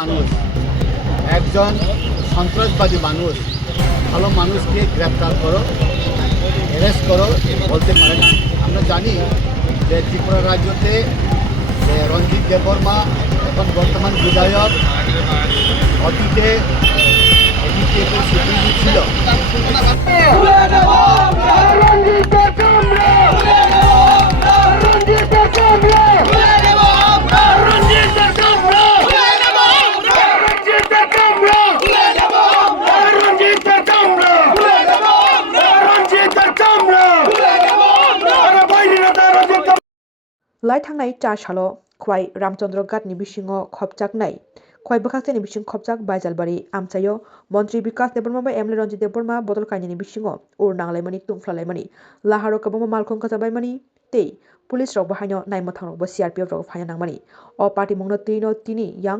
মানুষ একজন সন্ত্রাসবাদী মানুষ ভালো মানুষকে গ্রেপ্তার করো, অ্যারেস্ট করো বলতে পারে না। আমরা জানি যে ত্রিপুরা রাজ্যতে রঞ্জিত দেববর্মা এখন বর্তমান বিধায়ক, অতীতে সুপ্রিম ছিল। লাই थांनाय 4 सालो खवाइ रामचंद्र गातनि बिसिङाव खबजाकनाय खवाइ बोखाक्सेनि बिसिं खबजाक बायजालबारि आमचायो मन्त्री विकास देबबर्मा एमएलए रঞ্জিত देबबर्मा बदल कायनिनि बिसिङाव उर नांलायमानि तुंफ्लालायमानि लाहारो गोबां मालखं काजाबायमानि तै पुलिस रक बाहायनो नायमथांबो सीआरपीएफ रक फायना नांमानि अ पार्टी मंगनो तिनो तिनि यां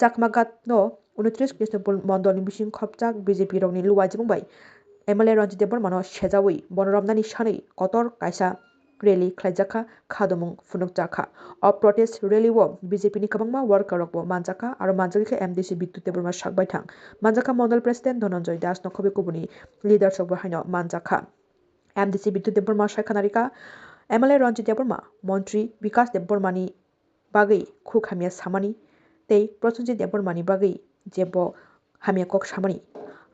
चाकमागातनो 29 कृष्णपुर मण्डलनि बिसिं खबजाक बीजेपी रकनि लुवाजिबंबाय एमएलए रঞ্জিত देबबर्मानो सेजावै बनरामनानि सानै कतर कायसा रेली खालायजाखा खादोमुं फुनुकजाखा अ प्रोटेस्ट रेली वो बीजेपी नि कबांमा वर्कार रकबो मानजाखा आरो मानजाखा एमडीसी बिद्युत देबबर्मा साकबाय थां मानजाखा मंडल प्रेसिडेंट धनंजय दास नखबे कुबुनि लीडर्स रक बाहायनो मानजाखा एमडीसी बिद्युत देबबर्मा सायखानारिका एमएलए रঞ্জিত देबबर्मा मंत्री विकास देबबर्मानि बागै खुख हामिया सामानि तै प्रसन्जित देबबर्मानि बागै जेबो हामिया कक सामानि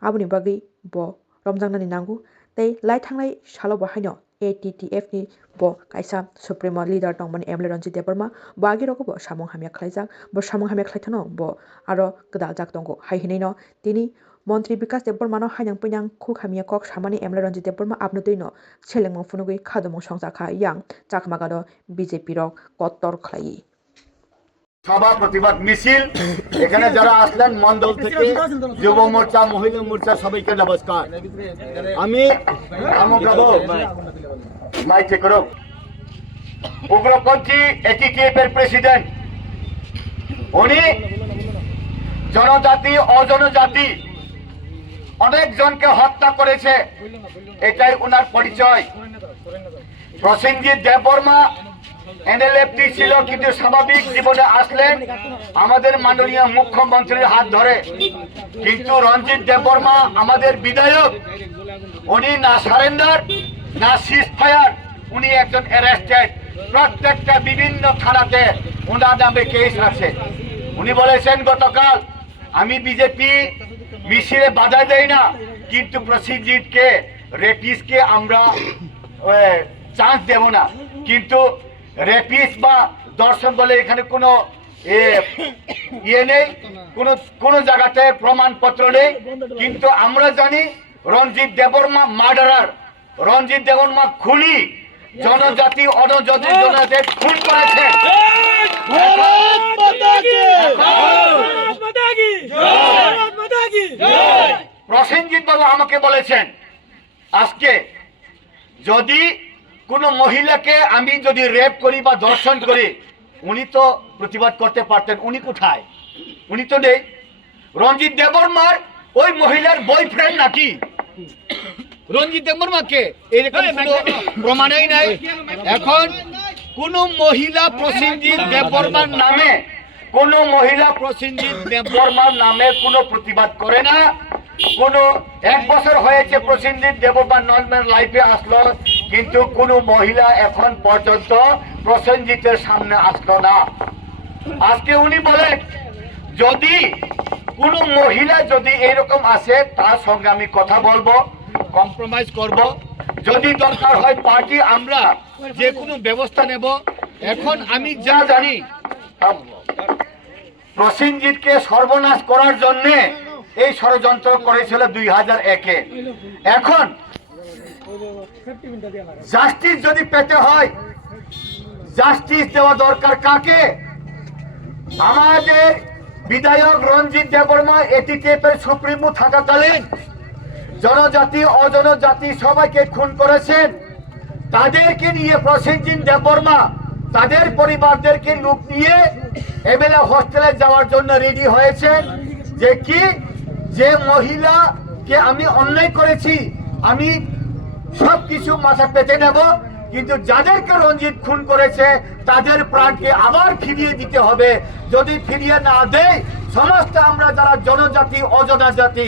आबुनि बागै बो रमजांनानि नांगु तै लाई थांनाय सालो बाहायनो ATTF नि बो कायसा सुप्रीम लीडर दंमोन एमएलए रঞ্জিত देबबर्मा बागि रकबो सामं हामिया खालायजाक बो सामं हामिया खालायथानो बो आरो गदाल जाक दंगो हायहिनैनो तिनि मंत्री विकास देबबर्मानो हायनां पैनां खुख हामिया कक सामानि एमएलए रঞ্জিত देबबर्मा आपनो दैनो सेलेंमो फुनुगै खादोमो संजाखा यां चाकमागानो बीजेपी रक कत्तर खालायि সভা প্রতিবাদ মিছিল এখানে যারা আসলেন মন্ডল থেকে যুব মোর্চা মহিলা মোর্চা সবাইকে নমস্কার। আমি মাইক চেক করো উগ্রপন্থী এটিটিএফ এর প্রেসিডেন্ট, উনি জনজাতি অজনজাতি অনেকজনকে হত্যা করেছে, এটাই ওনার পরিচয়। প্রসেনজিৎ দেববর্মা এনএলএফটি ছিল, কিন্তু স্বাভাবিক জীবনে আসলেন আমাদের মাননীয় মুখ্যমন্ত্রীর হাত ধরে। কিন্তু রঞ্জিত দেববর্মা আমাদের বিধায়ক, উনি না সারেন্ডার না সিজ ফায়ার, উনি একজন অ্যারেস্টেড। প্রত্যেকটা বিভিন্ন থানাতে ওনার নামে কেস আছে। উনি বলেছেন গতকাল, আমি বিজেপি মিছিলে বাধা দেই না, কিন্তু প্রসেনজিৎকে রেপিসকে আমরা চান্স দেব না। কিন্তু রেপিস বা দর্শন বলে এখানে কোনো ইয়ে নেই, কোনো জায়গাতে প্রমাণপত্র নেই। কিন্তু আমরা জানি রঞ্জিত দেববর্মা মার্ডারার, রঞ্জিত দেববর্মা খুনি, জনজাতি জনজাতি খুন করেছে। প্রসেনজিৎ বাবু আমাকে বলেছেন, আজকে যদি কোনো মহিলাকে আমি যদি রেপ করি বা ধর্ষণ করি, উনি তো প্রতিবাদ করতে পারতেন, উনি কোথায়? উনি তো নেই। রঞ্জিত দেববর্মার ওই মহিলার বয়ফ্রেন্ড নাকি রঞ্জিত দেববর্মাকে? এরকম কোনো প্রমাণই নাই। এখন কোন মহিলা প্রসেনজিৎ দেববর্মার নামে, কোন মহিলা প্রসেনজিৎ দেববর্মার নামে কোনো প্রতিবাদ করে না। কোন 1 বছর হয়েছে প্রসেনজিৎ দেববর্মা নর্মাল লাইফে আসলো, কিন্তু কোন মহিলা এখন পর্যন্ত প্রসেনজিতের সামনে আসলো না। আজকে উনি বলেন, যদি কোন মহিলা যদি এরকম আসে, তার সঙ্গে আমি কথা বলবো, কম্প্রোমাইজ করব, যদি দরকার হয় পার্টি আমরা যে কোনো ব্যবস্থা নেব। এখন আমি যা জানি, প্রসেনজিৎকে সর্বনাশ করার জন্য এই ষড়যন্ত্র করেছিল 2001-এ। এখন জাস্টিস যদি পেতে হয়, জাস্টিস দেওয়া দরকার কাকে? আমাদের বিধায়ক রঞ্জিত দেববর্মা এটিটিএফ এর সুপ্রিমো থাকাকালীন জনজাতি অজনজাতি সবাইকে খুন করেছেন। তাদেরকে নিয়ে প্রসেনজিৎ দেববর্মা তাদের পরিবারদেরকে লোক নিয়ে এমএলএ হোস্টেলে যাওয়ার জন্য রেডি হয়েছেন। যে কি, যে মহিলাকে আমি অন্যায় করেছি, আমি সবকিছু মাথা পেতে নেব, কিন্তু যাদেরকে রঞ্জিত খুন করেছে তাদের প্রাণকে আবার ফিরিয়ে দিতে হবে। যদি ফিরিয়ে না দেয়, সমস্ত আমরা যারা জনজাতি অজনজাতি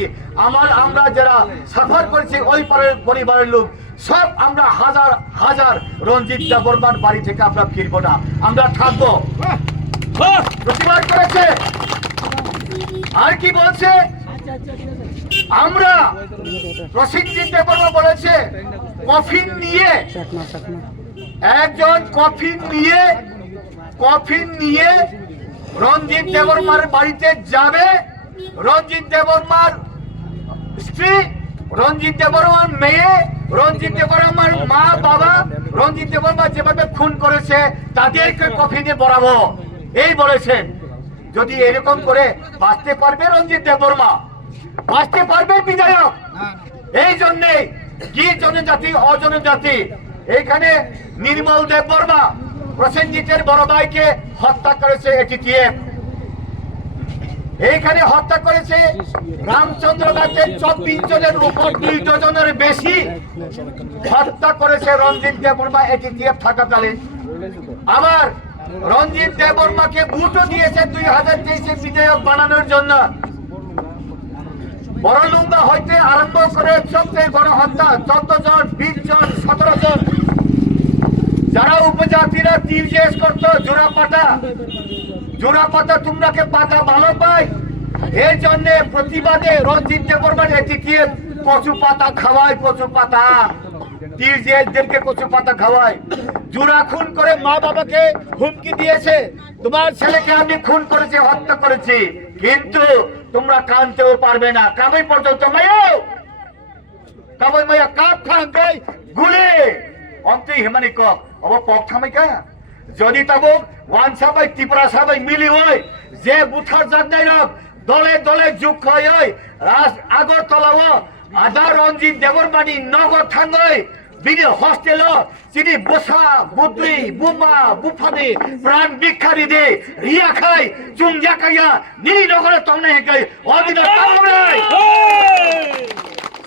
আমরা যারা সাফার করেছি ওই পরিবারের লোক সব আমরা হাজার হাজার রঞ্জিত দেববর্মার বাড়ি থেকে আমরা ফিরবো না, আমরা থাকবো। প্রতিবাদ করেছে। আর কি বলছে? আমরা প্রসেনজিৎ দেববর্মা বলেছে কফিন নিয়ে একজন কফিন নিয়ে রঞ্জিত দেববর্মার বাড়িতে যাবে। রঞ্জিত দেববর্মার স্ত্রী, রঞ্জিত দেববর্মার মেয়ে, রঞ্জিত দেববর্মার মা বাবা, রঞ্জিত দেববর্মা যেভাবে খুন করেছে তাদেরকে কফিনে বরাবো, এই বলেছেন। যদি এরকম করে বাঁচতে পারবে রঞ্জিত দেববর্মা, বাঁচতে পারবে বিধায়ক? এই জন্যে কি জনজাতি অজনজাতি এখানে নির্মল দেববর্মা প্রসেনজিতের বড় ভাইকে হত্যা করেছে এটিটিএফ। এইখানে হত্যা করেছে রামচন্দ্রঘাটের 24 জনের উপর 2 ডজনের বেশি হত্যা করেছে রঞ্জিত দেববর্মা এটিটিএফ থাকাকালীন। আবার রঞ্জিত দেববর্মাকে ভোটও দিয়েছে 2023 বিধায়ক বানানোর জন্য। বড়লুঙ্গা হইতে আরম্ভ করে সবচেয়ে বড় হত্যা 14 জন, 20 জন, 17 জন যারা উপজাতিরা তীর জেস করতো, জোড়াপাতা তোমরাকে পাতা ভালো পাই। এই জন্য প্রতিবাদে রঞ্জিত দেববর্মার এটিটিএফ কচু পাতা খাওয়ায়, কচু পাতা তীর জেসদেরকে কচু পাতা খাওয়ায়। জোড়া খুন করে মা বাবাকে হুমকি দিয়েছে, তোমার ছেলেকে আমি খুন করেছি, হত্যা করেছি, কিন্তু তোমরা কানতেও পারবে না। কামাই পর্যন্ত কামাই মাইয়া কাপ খাঙ্কাই গুলে অন্তই হেমানি কক অব পক থামাইকা যদি তাবো ওয়ান সাবাই ত্রিপুরা সাবাই মিলি হয় যে বুথার জানাই রক দলে দলে যুগ হয় আগরতলা আদা রঞ্জিত দেববর্মানি নগর থাঙ্গই বিনি হস্টেল চিনি বসা বুদ্রি বুমা বুফানি প্রাণ ভিক্ষারি দে রিয়া খাই চুং জাকাইয়া নিরি নগরে তমনে হেকাই অদিন তামরাই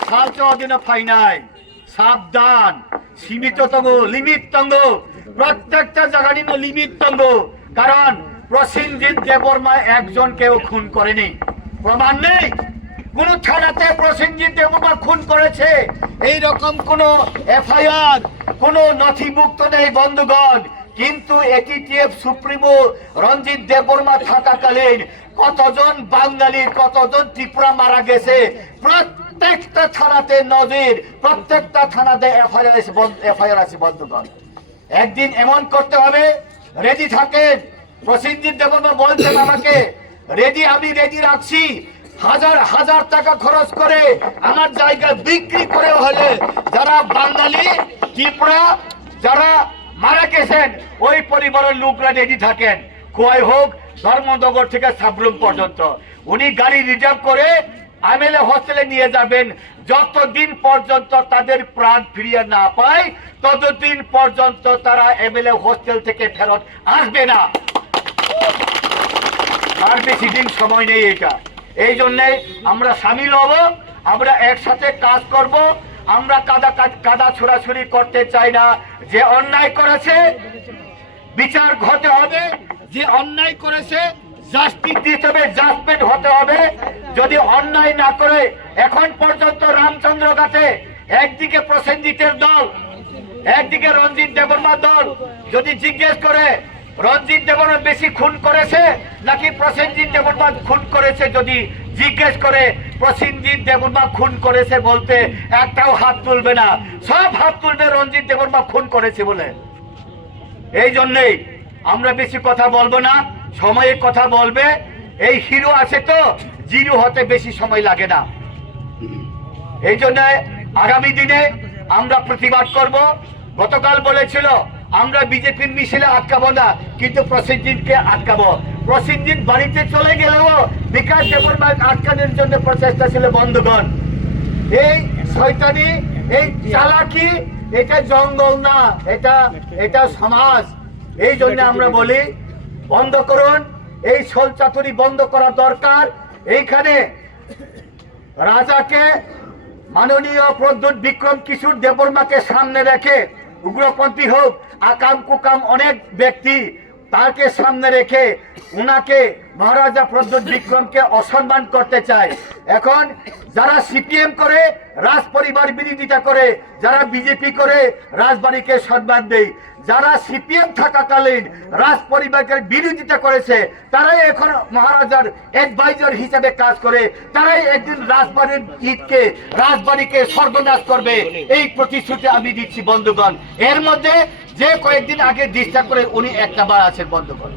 সালচ অদিন ফাইনাই। সাবধান, সীমিত তঙ্গ, লিমিট তঙ্গ, প্রত্যেকটা জায়গারই লিমিট তঙ্গ। কারণ প্রসেনজিৎ দেববর্মা একজনকেও খুন করেনি, প্রমাণ নেই। কোন থানাতে প্রসেনজিৎ দেববর্মা খুন করেছে এইরকম কোন এফআইআর, কোন নথিভুক্ত নেই বন্ধুগণ। কিন্তু এটিটিএফ সুপ্রিমো রঞ্জিত দেববর্মা থাকাকালীন কতজন বাঙালি, কতজন ত্রিপুরা মারা গেছে, প্রত্যেকটা থানাতে নজির, প্রত্যেকটা থানাতে এফআইআর আছে বন্ধুগণ। একদিন এমন করতে হবে, রেডি থাকেন। প্রসেনজিৎ দেববর্মা বলছেন আমাকে রেডি, আমি রেডি রাখছি। হাজার হাজার টাকা খরচ করে আমার জায়গা বিক্রি করে হলে যারা বাঙালি ত্রিপুরা যারা মারা গেছেন ওই পরিবারের লোকরা রেডি থাকেন। খোয়াই হোক ধর্মনগর থেকে সাবরুম পর্যন্ত উনি গাড়ি রিজার্ভ করে এমএলএ হোস্টেলে নিয়ে যাবেন। যতদিন পর্যন্ত তাদের প্রাণ ফিরিয়ে না পায় ততদিন পর্যন্ত তারা এমএলএ হোস্টেল থেকে ফেরত আসবে না। আর বেশি দিন সময় নেই এটা। এই জন্যে আমরা সামিল হব, আমরা একসাথে কাজ করব। আমরা কাদা ছোড়াছুরি করতে চাই না। যে অন্যায় করেছে বিচার হতে হবে, যে অন্যায় করেছে জাস্টিস দিতে হবে, জাজমেন্ট হতে হবে। যদি অন্যায় না করে এখন পর্যন্ত রামচন্দ্রঘাটে একদিকে প্রসেনজিতের দল, একদিকে রঞ্জিত দেববর্মার দল, যদি জিজ্ঞেস করে রঞ্জিত দেববর্মা বেশি খুন করেছে নাকি প্রসেনজিৎ দেববর্মা খুন করেছে, যদি জিজ্ঞেস করে প্রসেনজিৎ দেববর্মা খুন করেছে বলতে একটাও হাত তুলবে না, সব হাত তুলবে রঞ্জিত দেববর্মা খুন করেছে বলে। এই জন্যই আমরা বেশি কথা বলবো না, সময়ে কথা বলবে। এই হিরো আছে তো, জিরো হতে বেশি সময় লাগে না। এই জন্য আগামী দিনে আমরা প্রতিবাদ করব। গতকাল বলেছিল আমরা বিজেপির মিছিলে আটকাবো না, কিন্তু প্রসেনজিৎকে আটকাবো। প্রসেনজিৎ বাড়িতে চলে গেলেও বিকাশ দেববর্মা আটকানোর জন্য প্রচেষ্টা ছিল বন্ধুগণ। এই শয়তানি, এই চালাকি, এটা জঙ্গল না, এটা সমাজ। এই জন্য আমরা বলি বন্ধ করুন, এই ছল চাতুরি বন্ধ করা দরকার। এইখানে রাজাকে মাননীয় প্রদ্যুৎ বিক্রম কিশোর দেববর্মাকে সামনে রেখে উগ্রপন্থী হোক, আকাম কুকাম অনেক ব্যক্তি তাকে সামনে রেখে উনাকে মহারাজা প্রদ্যোৎ বিক্রমকে অসম্মান করতে চায়। এখন যারা সিপিএম করে রাজ পরিবার বিরোধিতা করে, যারা বিজেপি করে রাজবাড়িকে সম্মান দেয়, যারা সিপিএম থাকাকালীন রাজ পরিবারের বিরোধিতা করেছে তারাই এখন মহারাজার অ্যাডভাইজার হিসেবে কাজ করে, তারাই একদিন রাজবাড়ির ঈদকে রাজবাড়িকে সর্বনাশ করবে, এই প্রতিশ্রুতি আমি দিচ্ছি বন্ধুগণ। এর মধ্যে যে কয়েকদিন আগে ডিস্টার্ব করে উনি একটা বার আছেন বন্ধুগণ।